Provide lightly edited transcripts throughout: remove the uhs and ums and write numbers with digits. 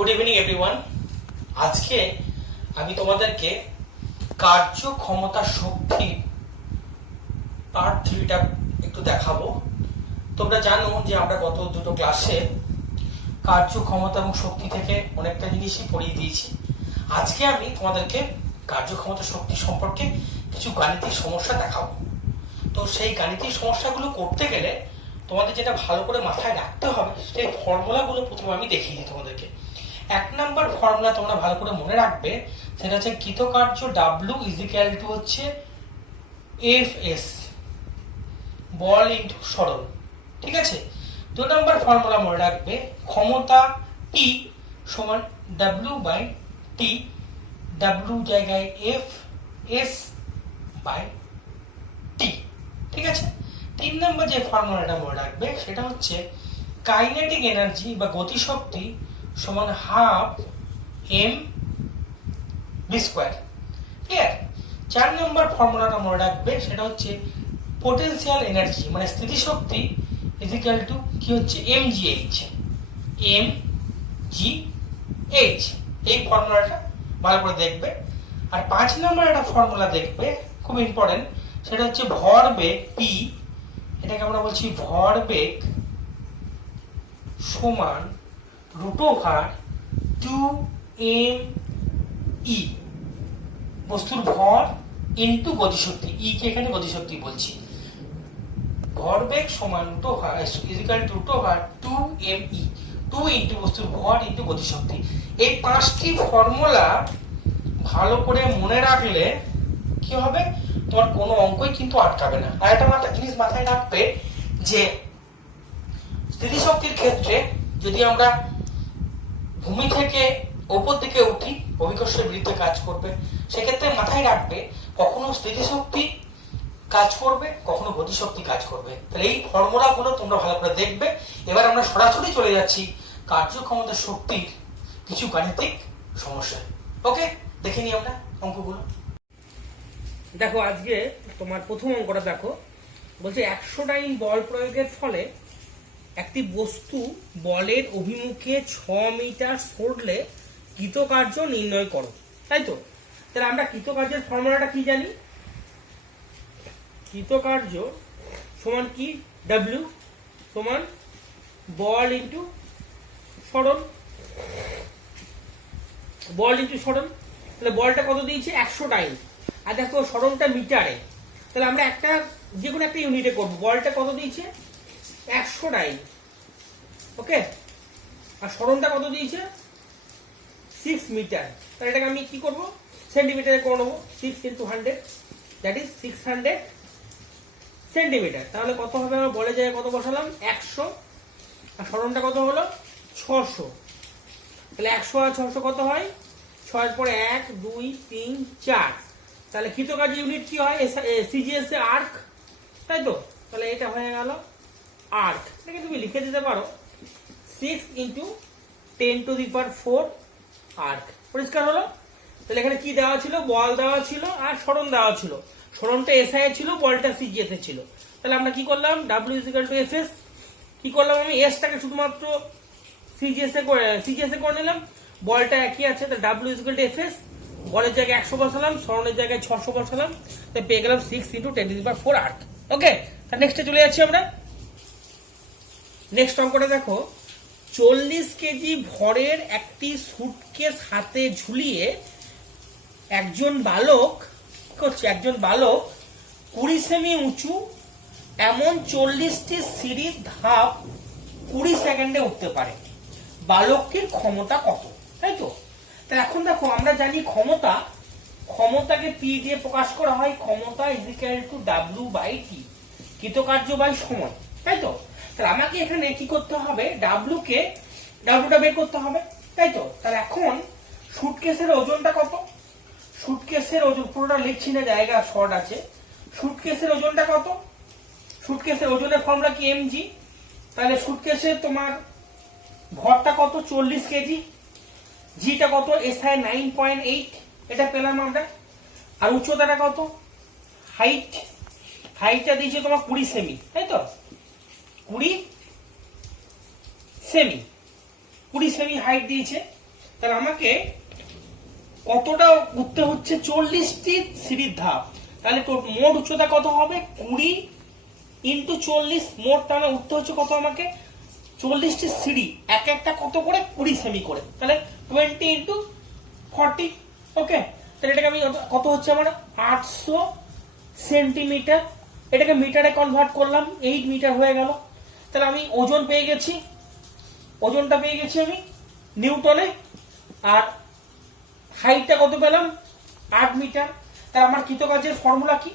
Good evening everyone. আজকে আমি তোমাদেরকে কার্যক্ষমতা শক্তি পার্ট 3টা একটু দেখাবো। তোমরা জানো যে আমরা গত দুটো ক্লাসে কার্যক্ষমতা এবং শক্তি থেকে অনেকটা জিনিসই পড়িয়ে দিয়েছি। আজকে আমি তোমাদেরকে কার্যক্ষমতা শক্তি সম্পর্কে কিছু গাণিতিক সমস্যা দেখাবো। তো সেই গাণিতিক সমস্যাগুলো করতে গেলে তোমাদের যেটা ভালো করে মাথায় রাখতে হবে সেই ফর্মুলাগুলো প্রথমে আমি দেখিয়ে দিই তোমাদেরকে। 1 নম্বর ফর্মুলা তোমরা ভালো করে মনে রাখবে, সেটা হচ্ছে কৃতকার্য W ইজিক্যাল টু হচ্ছে Fs বল ইনটু সরণ। ঠিক আছে। 2 নম্বর ফর্মুলা মনে রাখবে ক্ষমতা P সমান W বাই T, W জায়গায় F S বাই T। ঠিক আছে। 3 নম্বর যে ফর্মুলাটা মনে রাখবে সেটা হচ্ছে কাইনেটিক এনার্জি বা গতিশক্তি সমান half m v square. Clear. 4 নম্বর ফর্মুলাটা মনে রাখবে সেটা হচ্ছে পোটেনশিয়াল এনার্জি মানে স্থিতিশক্তি ইজিক্যাল টু কি হচ্ছে mgh। mgh এই ফর্মুলাটা ভালো করে দেখবে। আর 5 নম্বর একটা ফর্মুলা দেখবে, খুব ইম্পর্টেন্ট, সেটা হচ্ছে ভরবেগ p, এটাকে আমরা বলছি ভরবেগ সমান √2 mE, বস্তুর ভর ইনটু গতিশক্তি, ই কে এখানে গতিশক্তি বলছি। ভরবেগ সমান √2 mE, 2 ইনটু বস্তুর ভর ইনটু গতিশক্তি। এই 5টি ফর্মুলা ভালো করে মনে রাখলে কি হবে, তোমার কোনো অঙ্কই কিন্তু আটকাবে না। আর একটা জিনিস মাথায় রাখবে যে স্থিতিশক্তির ক্ষেত্রে যদি আমরা ভূমি থেকে উপর দিকে উঠি অভিকর্ষের বিরুদ্ধে কাজ করবে, সেক্ষেত্রে মাথায় রাখবে কখনো স্থিতিশক্তি কাজ করবে কখনো গতিশক্তি কাজ করবে। তাহলে এই ফর্মুলাগুলো তোমরা ভালো করে দেখবে। এবার আমরা সরাসরি চলে যাচ্ছি কার্যক্ষমতা শক্তির কিছু গাণিতিক সমস্যা। ওকে, দেখে নিই আমরা অঙ্কগুলো। দেখো আজকে তোমার প্রথম অঙ্কটা দেখো, বলছে 100 বল প্রয়োগের ফলে একটি বস্তু বলের অভিমুখে 6 মিটার সরলে কৃতকার্য নির্ণয় করো। তাই তো? তাহলে আমরা কৃতকার্যের ফর্মুলাটা কি জানি? কৃতকার্য সমান কি? W সমান বল ইনটু সরণ। বল ইনটু সরণ। তাহলে বলটা কত দিয়েছে? 100 আর দেখো সরণটা মিটারে। তাহলে আমরা একটা যে কোনো একটা ইউনিটে করবো। বলটা কত দিয়েছে? 100। ওকে। আর সরণটা কত দিয়েছে? 6 মিটার। তাহলে এটাকে আমি কি করবো? সেন্টিমিটারে করে নেবো। 6 × 100 দ্যাট ইজ 600 সেন্টিমিটার। তাহলে কত হবে? আমরা বলে যায় কত বসালাম? 100। আর সরণটা কত হলো? 600। তাহলে 100 আর 600 কত হয়? 6 এর পরে 1 2 3 4। তাহলে কৃতকার্য ইউনিট কি হয়? সিজিএস এ আর্ক। তাই তো? তাহলে এটা হয়ে গেল আর্ক। এটাকে তুমি লিখে দিতে পারো 6 × 10⁴ আর্ক। পরিষ্কার হলো? তাহলে এখানে কি দেওয়া ছিল? বল দেওয়া ছিল আর সরণ দেওয়া ছিল। সরণটা এসআই ছিল, বলটা সিজিএস এ ছিল। তাহলে আমরা কি করলাম? W = Fs। কি করলাম আমি? এসটাকে শুধুমাত্র সিজিএস এ করে নিলাম। বলটা একই আছে, তাহলে W = Fs। বলের জায়গায় 100 বসালাম, সরণের জায়গায় 600 বসালাম, তাই পেয়ে গেলাম 6 × 10⁴ আর্ক। ওকে। তাহলে নেক্সটে চলে যাচ্ছি আমরা। নেক্সট অঙ্কটা দেখো, 40 কেজি ভরের একটি সুটকেস হাতে ঝুলিয়ে একজন বালক 20 সেমি উঁচু এমন 40টি সিঁড়ির ধাপ 20 সেকেন্ডে উঠতে পারে। বালকটির ক্ষমতা কত? তাই তো? তাহলে এখন দেখো আমরা জানি ক্ষমতাকে P দিয়ে প্রকাশ করা হয়। ক্ষমতা is equal to W by T, কৃতকার্য বাই সময়। তাই তো? তাহলে আমাকে এখানে কি করতে হবে? Wটা বের করতে হবে। তাই তো? তাহলে এখন সুটকেসের ওজনটা কত? সুটকেসের ওজন পুরোটা লিখছি না, জায়গা শর্ট আছে। সুটকেসের ওজনটা কত? সুটকেসের ওজনের ফর্মুলা কি? mg। তাহলে সুটকেসের তোমার ভরটা কত? 40 কেজি। জিটা কত? SI 9.8, এটা পেলাম আমরা। আর উচ্চতাটা কত? হাইটটা দিয়েছে তোমার 20 সেমি। তাই তো? 20 সেমি হাইট দিয়েছে। তাহলে আমাকে কতটা উঠতে হচ্ছে, 40টি সিঁড়ির ধাপ। তাহলে মোট উচ্চতা কত হবে, 20 ইন্টু 40, মোট তাহলে উঠতে হচ্ছে কত আমাকে, 40টি সিঁড়ি, এক একটা কত করে, 20 সেমি করে, তাহলে 20 ইন্টু 40। ওকে, তাহলে এটাকে আমি কত হচ্ছে আমার 800 সেন্টিমিটার, এটাকে মিটারে কনভার্ট করলাম, 8 মিটার হয়ে গেল। তাহলে আমি ওজন পেয়ে গেছি, ওজনটা পেয়ে গেছি আমি নিউটনে, আর হাইটটা কত পেলাম, 8 মিটার। তাহলে আমার কৃতকার্যের ফর্মুলা কি,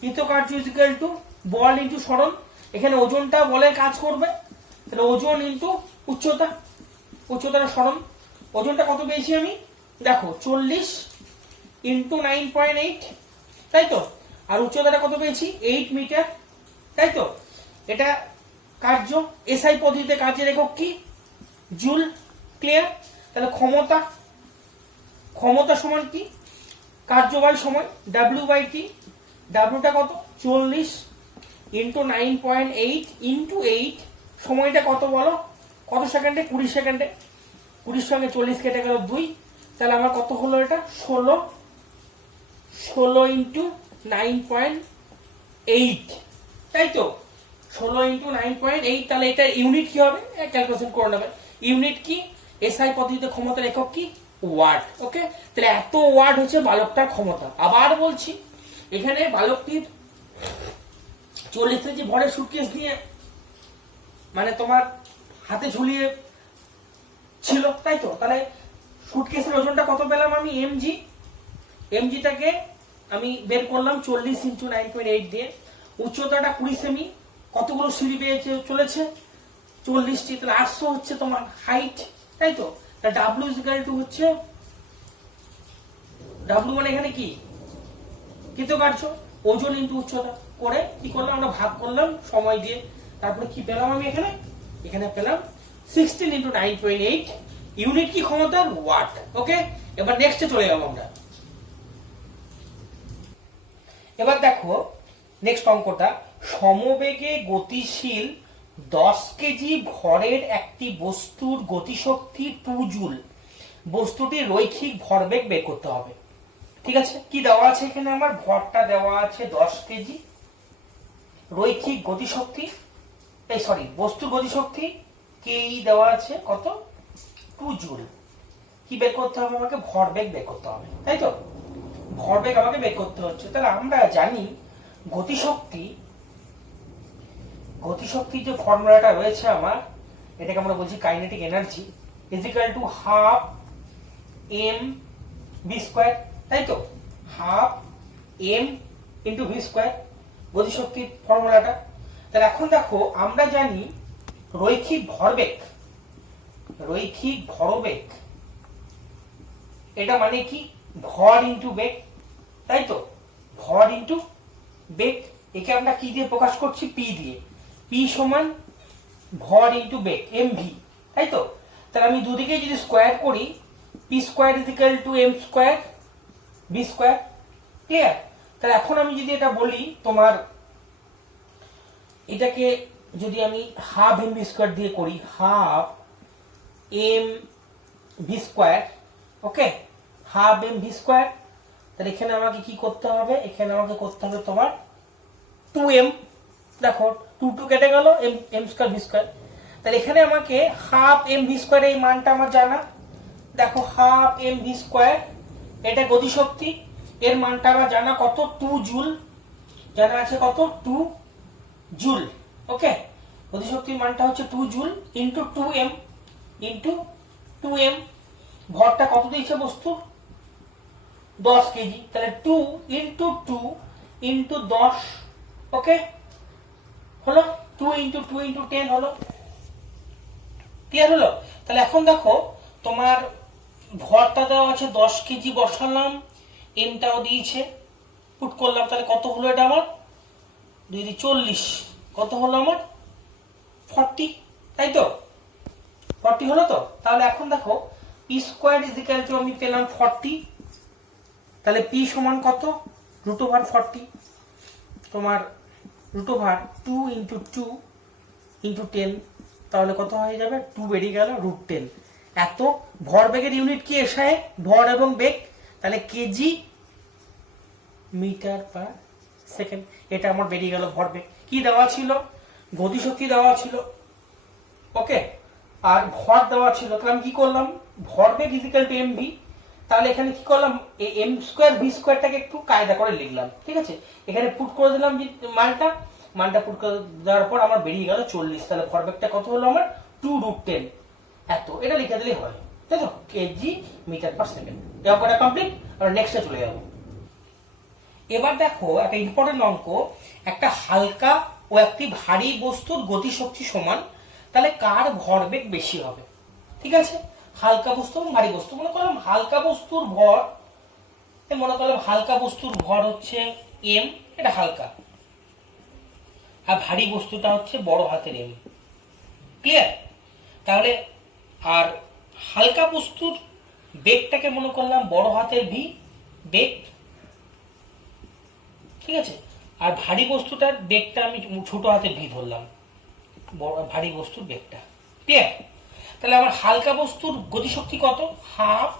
কৃতকার্য ইজ ইকুয়াল টু বল ইন্টু সরণ, এখানে ওজনটা বলের কাজ করবে, তাহলে ওজন ইন্টু উচ্চতা, উচ্চতাটা সরণ। ওজনটা কত পেয়েছি আমি, দেখো 40 ইন্টু 9.8, তাই তো, আর উচ্চতাটা কত পেয়েছি, 8 মিটার, তাই তো। এটা কার্য, এসআই পদ্ধতিতে কার্যের একক কি, জুল। ক্লিয়ার? তাহলে ক্ষমতা, ক্ষমতা সমান কি, কার্য বাই সময়, ডাব্লিউ বাই টি। ডাব্লিউটা কত, 40 ইন্টু 9.8 ইন্টু 8, সময়টা কত বলো, কত সেকেন্ডে, 20 সেকেন্ডে, 20 সঙ্গে 40 কেটে গেল 2, তাহলে আমার কত হলো, এটা 16 ইন্টু 9.8, তাই তো, 16 ইন্টু 9.8। তাহলে এটা ইউনিট কি হবে, ক্যালকুলেশন করে নেবে। ইউনিট কি, এসআই পদ্ধতিতে ক্ষমতার একক কি, ওয়াট। ওকে, তাহলে এত ওয়াট হচ্ছে বালকটার ক্ষমতা। আবার বলছি, এখানে বালকটির 40 কেজি ভরের সুটকেস নিয়ে মানে তোমার হাতে ঝুলিয়ে ছিল, তাই তো। তাহলে সুটকেসের ওজনটা কত পেলাম আমি, এমজি। এমজিটাকে আমি বের করলাম 40 ইন্টু 9.8 দিয়ে। উচ্চতাটা 20 সেমি, কতগুলো সিঁড়ি পেয়েছে, চলেছে 40টি, তাহলে 800 হচ্ছে তোমার হাইট, তাই তো। তাহলে ডাব্লিউ ইজ ইকুয়াল টু হচ্ছে, ডাব্লিউ মানে এখানে কি, কৃতকার্য, ওজন ইন্টু উচ্চতা করে কি করলাম আমরা, ভাগ করলাম সময় দিয়ে। তারপরে কি পেলাম আমি এখানে, এখানে পেলাম 16 ইন্টু 9.8, ইউনিট কি ক্ষমতার, ওয়াট। ওকে, এবার নেক্সটে চলে যাবো আমরা। এবার দেখো নেক্সট অঙ্কটা, সমবেগে গতিশীল 10 কেজি ভরের একটি বস্তুর গতিশক্তি 2 জুল, বস্তুটির রৈখিক ভরবেগ বের করতে হবে। ঠিক আছে, কি দেওয়া আছে এখানে, আমার ভরটা দেওয়া আছে 10 কেজি, রৈখিক গতিশক্তি, এই সরি বস্তুর গতিশক্তি কেই দেওয়া আছে কত, 2 জুল। কি বের করতে হবে আমাকে, ভরবেগ বের করতে হবে, তাই তো, ভরবেগ আমাকে বের করতে হচ্ছে। তাহলে আমরা জানি গতিশক্তি, গতিশক্তির যে ফর্মুলাটা রয়েছে আমার, এটাকে আমরা বলছি kinetic energy is equal to half M V square, তাই তো, half M into V square, গতিশক্তির ফর্মুলাটা। তাহলে এখন দেখো আমরা জানি রৈখিক ভরবেগ, রৈখিক ভরবেগ এটা মানে কি, ভর ইন্টু বেগ, তাই তো, ভর ইন্টু বেগ। একে আমরা কি দিয়ে প্রকাশ করছি, পি দিয়ে, পি সমান ভর ইন্টু বেগ, এম ভি, তাই তো। তাহলে আমি দুদিকে যদি স্কোয়ার করি, p square is equal to m square v square. Clear? তাহলে এখন আমি যদি এটা বলি তোমার, এটাকে যদি আমি হাফ এম ভি স্কোয়ার দিয়ে করি, হাফ এম ভি স্কোয়ার, ওকে, হাফ এম ভি স্কোয়ার। তাহলে এখানে আমাকে কি করতে হবে, এখানে আমাকে করতে হবে তোমার 2m, দেখো 2 কেটে গেল, এম স্কোয়ার ভি স্কোয়ার। তাহলে এখানে আমাকে হাফ এম ভি স্কোয়ার, এই মানটা আমার জানা, দেখো হাফ এম ভি স্কোয়ার, এটা গতিশক্তি, এর মানটা আমার জানা কত, 2 জুল, জানা আছে কত, 2 জুল। ওকে, গতিশক্তির মানটা হচ্ছে 2 joule into 2m, into 2m। ভরটা কত দিয়েছে বস্তু, 10 কেজি, তাহলে 2 ইন্টু 2 ইন্টু 10, ওকে, হলো 2 ইন্টু 2 ইন্টু 10 হলো। ক্লিয়ার হলো? তাহলে এখন দেখো তোমার ভরটা দেওয়া আছে 10 কেজি, বসালাম, এমটাও দিয়েছে, পুট করলাম, তাহলে কত হলো এটা আমার, 2 40, কত হলো আমার 40, তাই তো, 40 হলো তো। তাহলে এখন দেখো P square is equal two আমি পেলাম 40, তাহলে পি সমান কত, রুট ওভার 40, তোমার রুট ওভার 2 ইন্টু 2 ইন্টু 10, তাহলে কত হয়ে যাবে, 2 বেরিয়ে গেল, √10। এত। ভরবেগের ইউনিট কি এসআই? ভর এবং বেগ, তাহলে কেজি মিটার পার সেকেন্ড। এটা আমার বেরিয়ে গেল ভরবেগ। কি দেওয়া ছিল? গতিশক্তি দেওয়া ছিল, ওকে, আর ভর দেওয়া ছিল। তাহলে আমি কি করলাম? ভরবেগ ইজিক্যাল টু এম ভি। তাহলে এখানে কি করলাম? এম স্কোয়ার ভি স্কোয়ারটাকে একটু কায়দা করে লিখলাম, ঠিক আছে। এখানে পুট করে দিলাম মানটা পুট করে দেওয়ার পর আমার বেরিয়ে গেল 40। তাহলে ভরবেগটা কত হলো আমার? 2√10 এত। এটা লিখে দিলেই হয়, তাই তো, কেজি মিটার পার সেকেন্ড। এই অঙ্কটা কমপ্লিট। আমরা নেক্সটে চলে যাবো। এবার দেখো একটা ইম্পর্টেন্ট অঙ্ক। একটা হালকা ও একটি ভারী বস্তুর গতিশক্তি সমান, তাহলে কার ভরবেগ বেশি হবে? ঠিক আছে, হালকা বস্তু এবং ভারী বস্তু। মনে করলাম হালকা বস্তুর ভর, মনে করলাম হালকা বস্তুর ভর হচ্ছে এম, এটা হালকা, আর ভারী বস্তুটা হচ্ছে বড় হাতের এম। ক্লিয়ার? তাহলে আর হালকা বস্তুর বেগটাকে মনে করলাম বড় হাতের ভি বেগ, ঠিক আছে, আর ভারী বস্তুটার বেগটা আমি ছোট হাতের ভি ধরলাম, ভারী বস্তুর বেগটা। ক্লিয়ার? তাহলে আমার হালকা বস্তুর গতিশক্তি কত? হাফ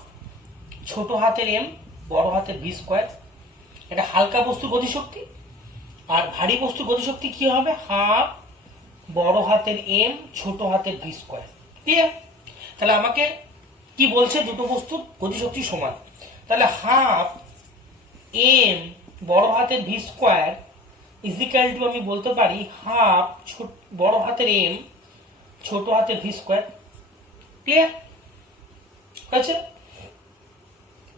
ছোট হাতের এম বড় হাতের ভি স্কোয়ার। এটা হালকা বস্তুর গতিশক্তি। আর ভারী বস্তুর গতিশক্তি কি হবে? হাফ বড় হাতের এম ছোট হাতের ভি স্কোয়ার। ক্লিয়ার? তাহলে আমাকে কি বলছে? দুটো বস্তুর গতিশক্তি সমান। তাহলে হাফ এম বড় হাতের ভি স্কোয়ার ইজিক্যাল টু আমি বলতে পারি হাফ বড় হাতের এম ছোট হাতের ভি স্কোয়ার। ক্লিয়ার হয়েছে?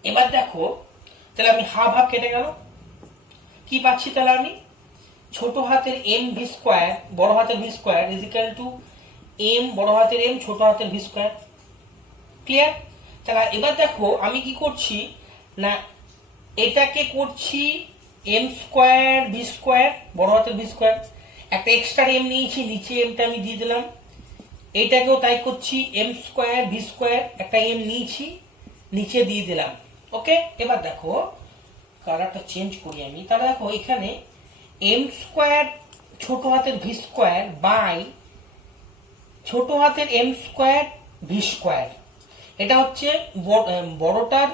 এবার দেখো, তাহলে আমি হাফ হাফ কেটে গেল, কি পাচ্ছি? তাহলে আমি ছোট হাতের এম ভি স্কোয়ার বড় হাতের v square is equal to m বড় হাতের এম ছোট হাতের ভি স্কোয়ার। ক্লিয়ার? তাহলে এবার দেখো আমি কি করছি না, এটাকে করছি এম স্কোয়ার ভি স্কোয়ার বড় হাতের ভি স্কোয়ার, একটা এক্সট্রা এম নিয়েছি, নিচে এমটা আমি দিয়ে দিলাম। এইটাকেও তাই করছি, এম স্কোয়ার ভি স্কোয়ার, একটা এম নিয়েছি, নিচে দিয়ে দিলাম। ওকে, এবার দেখো কালারটা চেঞ্জ করি আমি। তাহলে দেখো এখানে এম স্কোয়ার ছোট হাতের ভি স্কোয়ার বাই ছোট হাতের এম স্কোয়ার ভি স্কোয়ার, এটা হচ্ছে বড়টার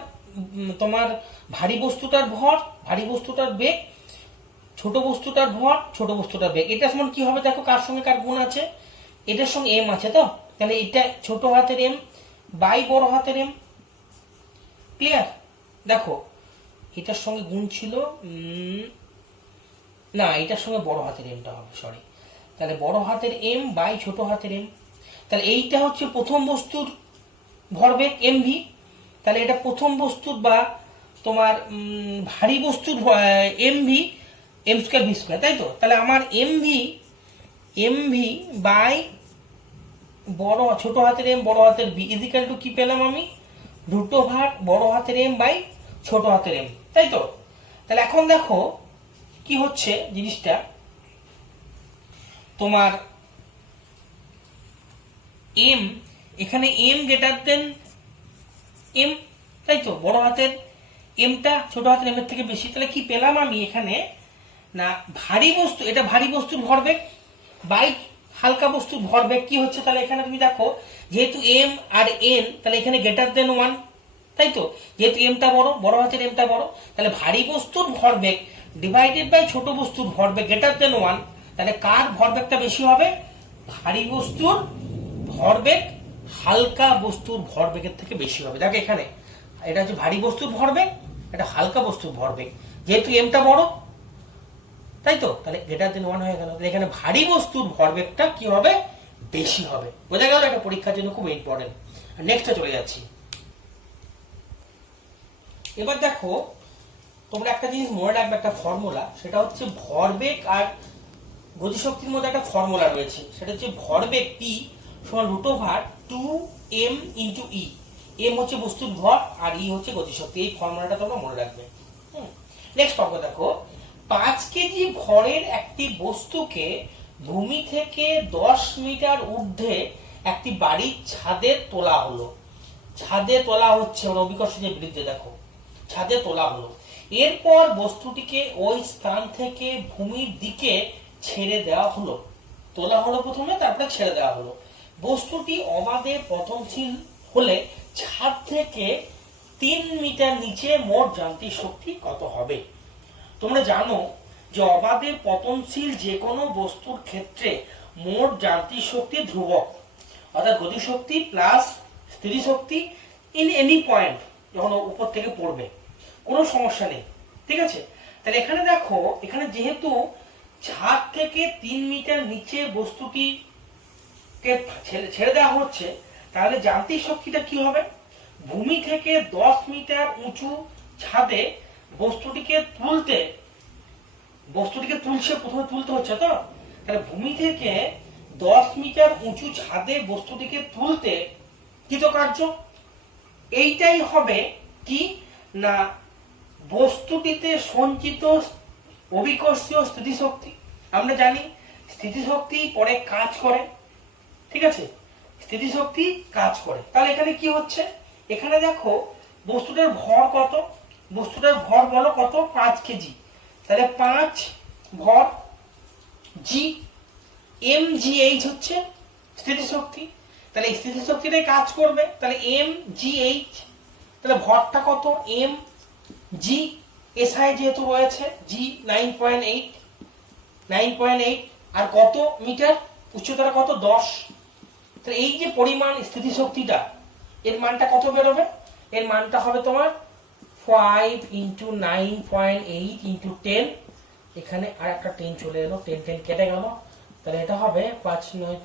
তোমার ভারী বস্তুটার ভর, ভারী বস্তুটার বেগ, ছোট বস্তুটার ভর, ছোট বস্তুটার বেগ। এটা সমান কি হবে? দেখো কার সঙ্গে কার গুণ আছে? এটার সঙ্গে এম আছে, তো তাহলে এটা ছোট হাতের এম বাই বড় হাতের এম। ক্লিয়ার? দেখো এটার সঙ্গে গুণ ছিল না, এটার সঙ্গে বড় হাতের এমটা হবে, সরি। তাহলে বড় হাতের এম বাই ছোট হাতের এম। তাহলে এইটা হচ্ছে প্রথম বস্তুর ভরবেগ এম ভি। তাহলে এটা প্রথম বস্তুর বা তোমার ভারী বস্তুর m v, m square v square, তাই তো। তাহলে আমার এম ভি বাই বড় ছোট হাতের এম বড় হাতের ভি ইজিক্যাল টু কি পেলাম আমি? √ভাগ বড় হাতের এম বাই ছোট হাতের এম, তাই তো। তাহলে এখন দেখো কি হচ্ছে জিনিসটা, তোমার এম, এখানে এম গ্রেটার দেন এম, তাই তো, বড় হাতের এমটা ছোট হাতের এম এর থেকে বেশি। তাহলে কি পেলাম আমি এখানে না, ভারী বস্তু, এটা ভারী বস্তুর ভরবেগ বাই হালকা বস্তুর ভরবেগ কি হচ্ছে? তাহলে এখানে তুমি দেখো যেহেতু এম আর এন, তাহলে এখানে গ্রেটার দেন 1, তাই তো, যেহেতু এমটা বড়, বড় হাতের এমটা বড়, তাহলে ভারী বস্তুর ভরবেগ ডিভাইডেড বাই ছোট বস্তুর ভরবেগ গ্রেটার দেন 1। তাহলে কার ভরবেগটা বেশি হবে? ভারী বস্তুর ভরবেগ হালকা বস্তুর ভরবেগের থেকে বেশি হবে। দেখো এখানে এটা হচ্ছে ভারী বস্তুর ভরবেগ, এটা হালকা বস্তুর ভরবেগ, যেহেতু এমটা বড়, তাই তো, তাহলে গ্রেটার দেন 1 হয়ে গেল। এখানে ভারী বস্তুর ভরবেগটা কি হবে? বেশি হবে। বোঝা গেল? এটা পরীক্ষার জন্য খুব ইম্পর্টেন্ট। নেক্সটে চলে যাচ্ছি। এবার দেখো তোমরা একটা জিনিস মনে রাখবে, একটা ফর্মুলা, সেটা হচ্ছে ভরবেগ আর গতিশক্তির মধ্যে একটা ফর্মুলা রয়েছে, সেটা হচ্ছে ভরবেগ পি সমান √2m × e। এম হচ্ছে বস্তুর ভর আর ই হচ্ছে গতিশক্তি। এই ফর্মুলাটা তোমরা মনে রাখবে। নেক্সট অঙ্ক দেখো, 5 কেজি ভরের একটি বস্তুকে ভূমি থেকে 10 মিটার ঊর্ধ্বে একটি বাড়ির ছাদে তোলা হলো। ছাদে তোলা হচ্ছে, অভিকর্ষের বিরুদ্ধে, দেখো ছাদে তোলা হলো। এরপর বস্তুটিকে ওই স্থান থেকে ভূমির দিকে ছেড়ে দেওয়া হলো। তোলা হলো প্রথমে, তারপরে ছেড়ে দেওয়া হলো। বস্তুটি অবাধে পতনশীল হলে ছাদ থেকে 3 মিটার নিচে মোট যান্ত্রিক শক্তি কত হবে? তোমরা জানো যে অবাধে পতনশীল যে কোনো বস্তুর ক্ষেত্রে মোট যান্ত্রিক শক্তি ধ্রুবক, অর্থাৎ গতিশক্তি প্লাস স্থিতিশক্তি ইন এনি পয়েন্ট যখন উপর থেকে পড়বে কোনো সমস্যা নেই, ঠিক আছে। তাহলে এখানে দেখো, এখানে যেহেতু ছাদ থেকে 3 মিটার নিচে বস্তুটিকে ছেড়ে দেওয়া হচ্ছে, তাহলে যান্ত্রিক শক্তিটা কি হবে? ভূমি থেকে 10 মিটার উঁচু ছাদে বস্তুটিকে তুলছে, প্রথমে তুলতে হচ্ছে তো, তাহলে ভূমি থেকে 10 মিটার উঁচু ছাদে বস্তুটিকে তুলতে কৃতকার্য এইটাই হবে কি না বস্তুটিতে সঞ্চিত অভিকর্ষীয় স্থিতিশক্তি। আমরা জানি স্থিতিশক্তি পরে কাজ করে, ঠিক আছে, স্থিতিশক্তি কাজ করে। তাহলে এখানে কি হচ্ছে, এখানে দেখো বস্তুটার ভর কত, বস্তুটার ভর বলো কত, 5 কেজি। তাহলে 5 ভর জি, এম জি এইচ হচ্ছে স্থিতিশক্তি, তাহলে এই স্থিতিশক্তিটাই কাজ করবে, তাহলে এম জি এইচ, তাহলে ভরটা কত, এম জি, এসআই যেহেতু রয়েছে জি 9.8 আর কত মিটার, উচ্চতাটা কত 10। তাহলে এই যে পরিমাণ স্থিতিশক্তিটা, এর মানটা কত বেরোবে? এর মানটা হবে তোমার 5 × 9.8 × 10, এখানে আর একটা 10 চলে এলো, 10 কেটে গেল, তাহলে এটা হবে 5 9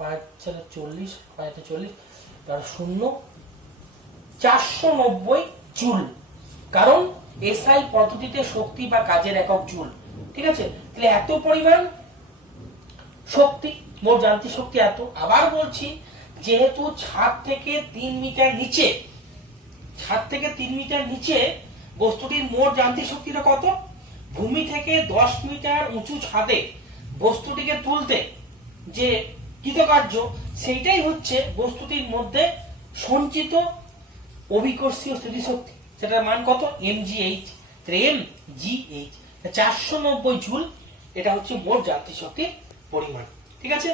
5 40 5 40 তার 0 490 জুল, কারণ এসআই পদ্ধতিতে শক্তি বা কাজের একক জুল, ঠিক আছে। তাহলে এত পরিমাণ শক্তি, মোট যান্ত্রিক শক্তি এত। আবার বলছি, যেহেতু ছাদ থেকে 3 মিটার নিচে বস্তুটির মোট যান্ত্রিক শক্তিটা কত, ভূমি থেকে 10 মিটার উঁচু ছাদে বস্তুটিকে তুলতে যে কৃতকার্য, সেইটাই হচ্ছে বস্তুটির মধ্যে সঞ্চিত অভিকর্ষীয় স্থিতিশক্তি, সেটার মান কত, mgh। mgh 490 জুল, এটা হচ্ছে মোট যান্ত্রিক শক্তির পরিমাণ, ঠিক আছে।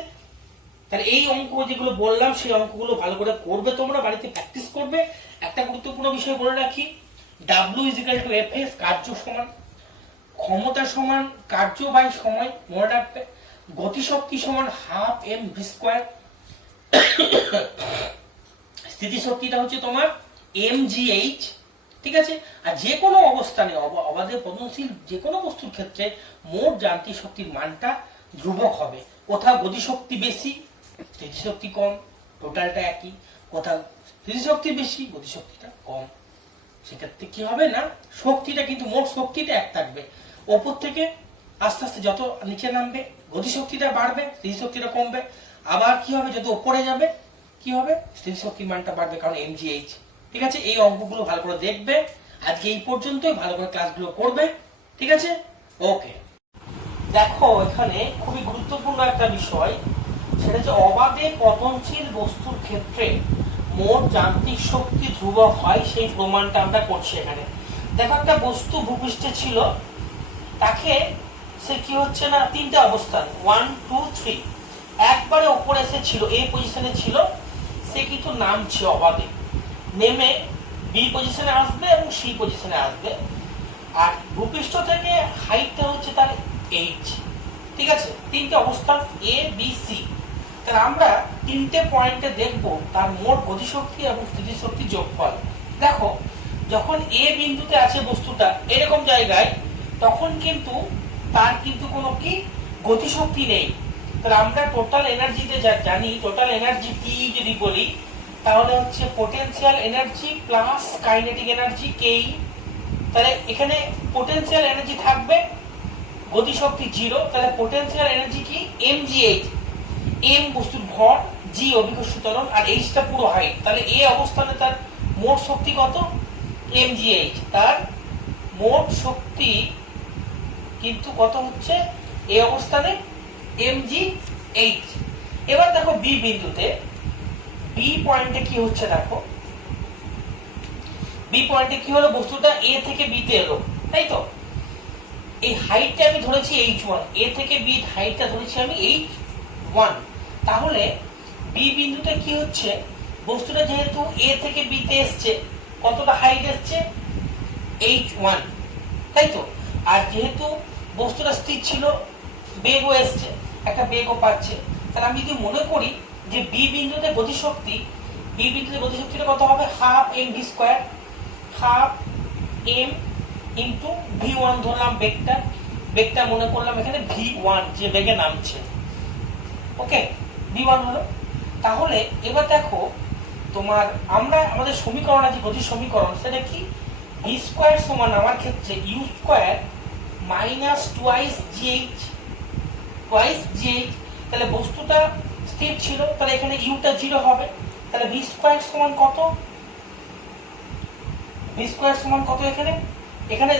তাহলে এই অঙ্ক যেগুলো বললাম সেই অঙ্কগুলো ভালো করে করবে, তোমরা বাড়িতে প্র্যাকটিস করবে। একটা গুরুত্বপূর্ণ বিষয় বলে রাখি, W = Fs, কার্য সমান ক্ষমতা সমান কার্য বাই সময়, মনে রাখবে। গতিশক্তি সমান 12 mv², স্থিতিশক্তিটা হচ্ছে তোমার mgh, ঠিক আছে। আর যে কোনো অবস্থানে অবাধে পতনশীল যে কোনো বস্তুর ক্ষেত্রে মোট যান্ত্রিক শক্তির মানটা ধ্রুবক হবে। কোথাও গতিশক্তি বেশি, স্থিতিশক্তি কম, টোটালটা একই। কোথাও স্থিতিশক্তি বেশি, গতিশক্তিটা কম, সেক্ষেত্রে কি হবে না শক্তিটা কিন্তু মোট শক্তিটা এক থাকবে। ওপর থেকে আস্তে আস্তে যত নিচে নামবে গতিশক্তিটা বাড়বে, স্থিতিশক্তিটা কমবে। আবার কি হবে, যত উপরে যাবে কি হবে, স্থিতিশক্তির মানটা বাড়বে, কারণ mgh, ঠিক আছে। এই অঙ্কগুলো ভালো করে দেখবে। আজকে এই পর্যন্তই, ভালো করে ক্লাসগুলো করবে, ঠিক আছে, ওকে। দেখো এখানে খুবই গুরুত্বপূর্ণ একটা বিষয়, সেটা হচ্ছে অবাধে পতনশীল বস্তুর ক্ষেত্রে মোট যান্ত্রিক শক্তি ধ্রুবক হয়, সেই প্রমাণটা আমরা করছি এখানে। দেখো একটা বস্তু ভূপৃষ্ঠে ছিল, তাকে সে কি হচ্ছে না 3টে অবস্থান 1 2 3 একবারে উপরে এসে ছিল, এই পজিশনে ছিল, সে কিন্তু নামছে অবাধে, নেমে বি পজিশনে আসবে এবং সি পজিশনে আসবে। আর ভূপৃষ্ঠ থেকে হাইটটা হচ্ছে তার h, ঠিক আছে। 3টে অবস্থান এ বি সি, তাহলে আমরা 3টে পয়েন্টে দেখব তার মোট গতিশক্তি এবং স্থিতিশক্তি যোগফল। দেখো যখন এ বিন্দুতে আছে বস্তুটা এরকম জায়গায়, তখন কিন্তু তার কিন্তু কোনো কি গতিশক্তি নেই। তাহলে আমরা টোটাল এনার্জিতে যা জানি, টোটাল এনার্জি কি যদি বলি, তাহলে হচ্ছে potential energy plus kinetic energy কে। তাহলে এখানে পোটেনশিয়াল এনার্জি থাকবে, গতিশক্তি 0, তাহলে পোটেনশিয়াল এনার্জি কি mgh, m বস্তুর ভর, g অভিকর্ষী ত্বরণ, আর h টা পুরো হাইট। তাহলে এই অবস্থানে তার মোট শক্তি কত, mgh, তার মোট শক্তি কিন্তু কত হচ্ছে এই অবস্থানে mgh। এবার দেখো বি বিন্দুতে, বি পয়েন্টে কি হচ্ছে, দেখো বি পয়েন্টে কি হলো, বস্তুটা এ থেকে বি তে এলো, তাই তো। এই হাইটটা আমি ধরেছি h1, এ থেকে বি হাইটটা ধরেছি আমি h1। তাহলে বি বিন্দুতে কি হচ্ছে, বস্তুটা যেহেতু এ থেকে বি তে এসছে, কতটা হাইট এসছে, h1, তাই তো। আর যেহেতু বস্তুটা স্থির ছিল, বেগও এসছে, একটা বেগও পাচ্ছে, তাহলে আমি যদি মনে করি যে বি বিন্দুতে গতিশক্তিটা কত হবে, half M V square, half M into v1 ধরলাম, বেগটা মনে করলাম এখানে v1, যে বেগে নামছে, ওকে, v1 হলো। তাহলে এবার দেখো তোমার আমাদের সমীকরণ আছে, গতির সমীকরণ, সেটা কি, ভি স্কোয়ার সমান আমার ক্ষেত্রে u square minus twice GH, তাহলে বস্তুটা স্থির ছিল, তাহলে এখানে ইউটা 0 হবে, তাহলে ভি স্কোয়ার সমান কত, এখানে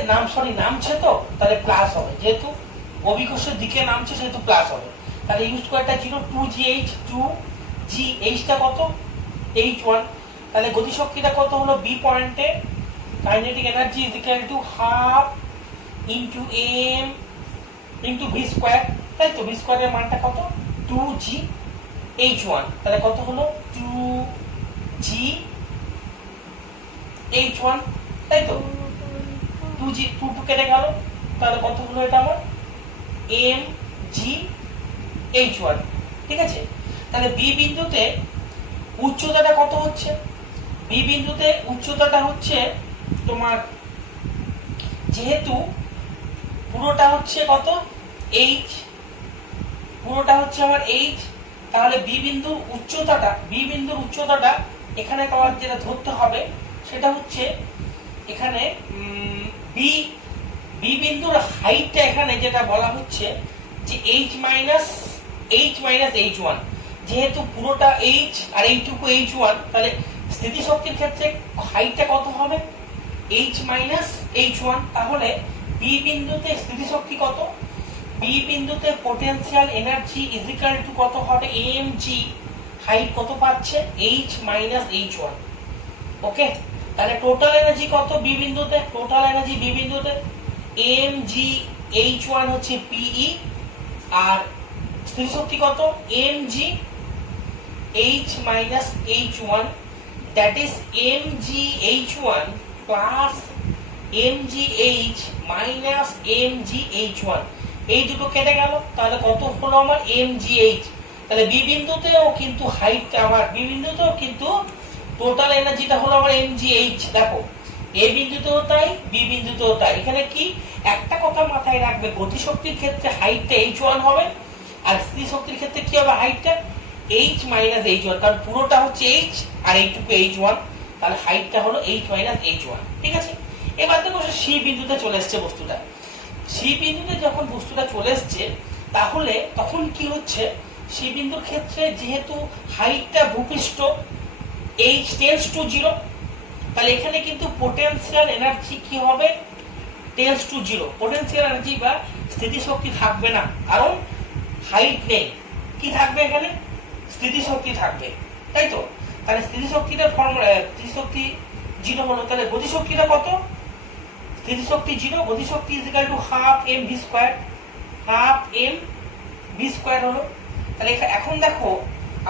নামছে তো, তাহলে প্লাস হবে, যেহেতু অভিকর্ষের দিকে নামছে সেহেতু প্লাস হবে, তাহলে ইউ স্কোয়ারটা 0, 2gh টা কত, h1, তাহলে গতিশক্তিটা কত হলো, বি পয়েন্টে kinetic energy is equal to half into m into V square, তাই তো। ভি স্কোয়ারের মানটা কত, 2gh1, তাহলে কত হলো 2gh1, তাই তো। 2 কেটে গেল, তাহলে কত হলো এটা আমার mgh1, ঠিক আছে। তাহলে বি বিন্দুতে উচ্চতাটা কত হচ্ছে, বি বিন্দুতে উচ্চতাটা হচ্ছে তোমার, যেহেতু পুরোটা হচ্ছে কত, পুরোটা হচ্ছে আমার h, তাহলে বি বিন্দুর উচ্চতাটা এখানে তোমার যেটা ধরতে হবে সেটা হচ্ছে এখানে বি বিন্দুর হাইটটা, এখানে যেটা বলা হচ্ছে যে h মাইনাস h1, যেহেতু পুরোটা h আর এইটুকু h1, তাহলে স্থিতিশক্তির ক্ষেত্রে হাইটটা কত হবে, h মাইনাস h1, তাহলে বি বিন্দুতে স্থিতিশক্তি কত, বি বিন্দুতে potential energy is equal two কত হবে, mg, হাইট কত পাচ্ছে, h মাইনাস h1, ওকে। তাহলে টোটাল এনার্জি কত বি বিন্দুতে, mgh1 হচ্ছে pe, আর স্থিতিশক্তি কত, mg h minus h1, that is mgh1 plus mgh minus mgh1, এই দুটো কেটে গেল, তাহলে কত হলো আমার mgh। তাহলে বি বিন্দুতেও কিন্তু হাইটটা আমার, বি বিন্দুতেও কিন্তু টোটাল এনার্জিটা হলো আমার mgh, দেখো এ বিন্দুতেও তাই, বি বিন্দুতেও তাই। এখানে কি একটা কথা মাথায় রাখবে, গতিশক্তির ক্ষেত্রে হাইটটা h1 হবে, আর স্থিতিশক্তির ক্ষেত্রে কি হবে, হাইটটা h মাইনাস h1, কারণ পুরোটা হচ্ছে h আর এইটুকু h1, তাহলে হাইটটা হলো h মাইনাস h1, ঠিক আছে। এবার দেখো সি বিন্দুতে চলে এসছে বস্তুটা, সি বিন্দুতে যখন বস্তুটা চলে এসছে, তাহলে তখন কি হচ্ছে, সি বিন্দুর ক্ষেত্রে যেহেতু হাইটটা ভূপৃষ্ঠ, h টেন্ডস টু 0, তাহলে এখানে কিন্তু পোটেনশিয়াল এনার্জি কি হবে, টেন্ডস টু 0, পোটেনশিয়াল এনার্জি বা স্থিতিশক্তি থাকবে না, কারণ হাইট নেই, কি থাকবে এখানে, স্থিতিশক্তি থাকবে, তাই তো। তাহলে স্থিতিশক্তিটার ফর্মুলা, স্থিতিশক্তি 0 হলো, তাহলে গতিশক্তিটা কত, স্থিতিশক্তি 0, গতিশক্তি is equal to half M V square হলো। তাহলে এখন দেখো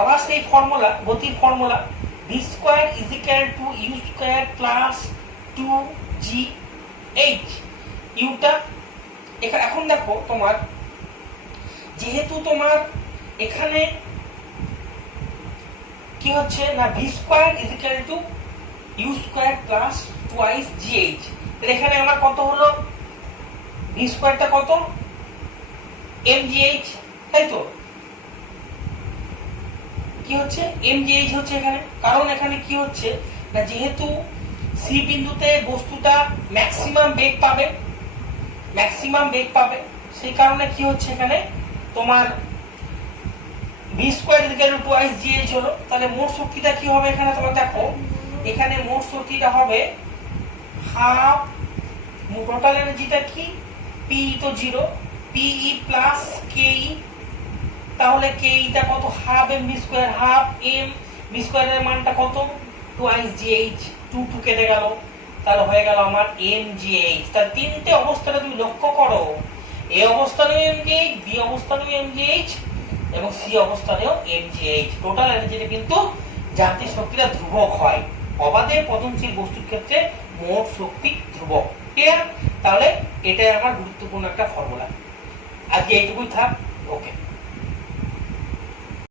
আবার সেই ফর্মুলা, গতির formula, v square is equal to u square plus 2gh, ইউটা এখন দেখো তোমার, যেহেতু তোমার এখানে কি হচ্ছে না, v square is equal to u square plus twice gh, তাহলে এখানে আমার কত হলো, ভি স্কোয়ারটা কত, mgh, তাই তো। কি হচ্ছে, mgh হচ্ছে এখানে, কারণ এখানে কি হচ্ছে না, যেহেতু সি বিন্দুতে বস্তুটা ম্যাক্সিমাম বেগ পাবে, সেই কারণে কি হচ্ছে এখানে তোমার V square is equal two twice gh হলো। তাহলে মোট শক্তিটা কি হবে এখানে, তোমরা দেখো এখানে মোট শক্তিটা হবে হাফ, টোটাল এনার্জিটা কি, পি তো 0, পিই প্লাস কেই, তাহলে কেইটা কত, half M V square, half M v স্কোয়ারের মানটা কত, টুয়াইস জিএইচ, 2 কেটে গেল, তাহলে হয়ে গেল আমার mgh। তার তিনটে অবস্থাটা তুমি লক্ষ্য করো, এ অবস্থানেও mgh, বি অবস্থানেও mgh এবং সি অবস্থানেও mgh, টোটাল এনার্জিটা কিন্তু যান্ত্রিক শক্তিটা ধ্রুবক হয়। অবাধে পতনশীল বস্তুর ক্ষেত্রে মোট শক্তি ধ্রুবক। ক্লিয়ার? তাহলে এটাই আমার গুরুত্বপূর্ণ একটা ফর্মুলা। আজকে এইটুকুই থাক। ওকে।